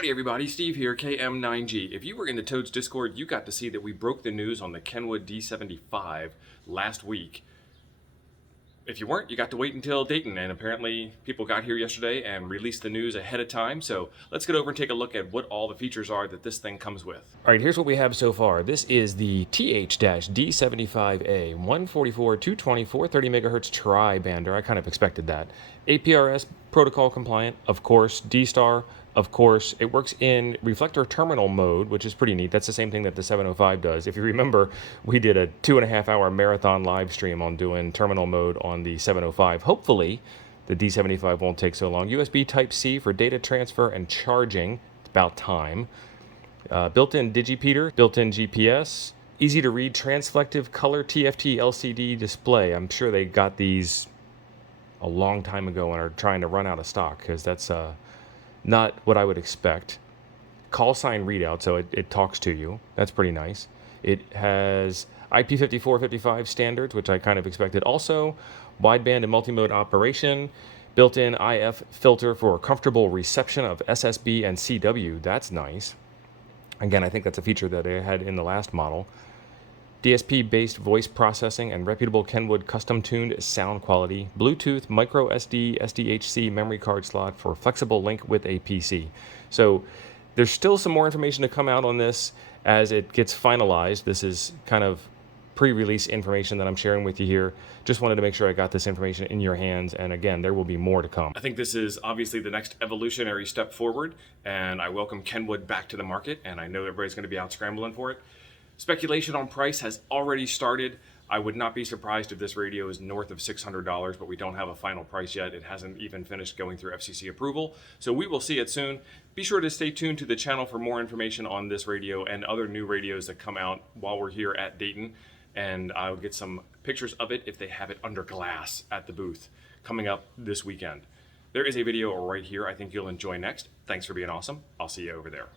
Howdy everybody, Steve here, KM9G. If you were in the Toads Discord, you got to see that we broke the news on the Kenwood D75 last week. If you weren't, you got to wait until Dayton, and apparently people got here yesterday and released the news ahead of time. So let's get over and take a look at what all the features are that this thing comes with. All right, here's what we have so far. This is the TH-D75A 144, 224, 30 megahertz tri-bander. I kind of expected that. APRS protocol compliant, of course. D-Star, of course. It works in reflector terminal mode, which is pretty neat. That's the same thing that the 705 does. If you remember, we did a 2.5-hour marathon live stream on doing terminal mode on the 705. Hopefully, the D75 won't take so long. USB Type-C for data transfer and charging. It's about time. Built-in digipeater, built-in GPS, easy to read transflective color TFT LCD display. I'm sure they got these a long time ago and are trying to run out of stock because that's not what I would expect. Call sign readout, so it talks to you. That's pretty nice. It has IP54-55 standards, which I kind of expected. Also, wideband and multimode operation, built-in IF filter for comfortable reception of SSB and CW. That's nice. Again, I think that's a feature that I had in the last model. DSP-based voice processing and reputable Kenwood custom-tuned sound quality. Bluetooth, micro SD, SDHC memory card slot for flexible link with a PC. So there's still some more information to come out on this as it gets finalized. This is kind of pre-release information that I'm sharing with you here. Just wanted to make sure I got this information in your hands, and again, there will be more to come. I think this is obviously the next evolutionary step forward, and I welcome Kenwood back to the market, and I know everybody's going to be out scrambling for it. Speculation on price has already started. I would not be surprised if this radio is north of $600, but we don't have a final price yet. It hasn't even finished going through FCC approval, so we will see it soon. Be sure to stay tuned to the channel for more information on this radio and other new radios that come out while we're here at Dayton, and I'll get some pictures of it if they have it under glass at the booth coming up this weekend. There is a video right here I think you'll enjoy next. Thanks for being awesome. I'll see you over there.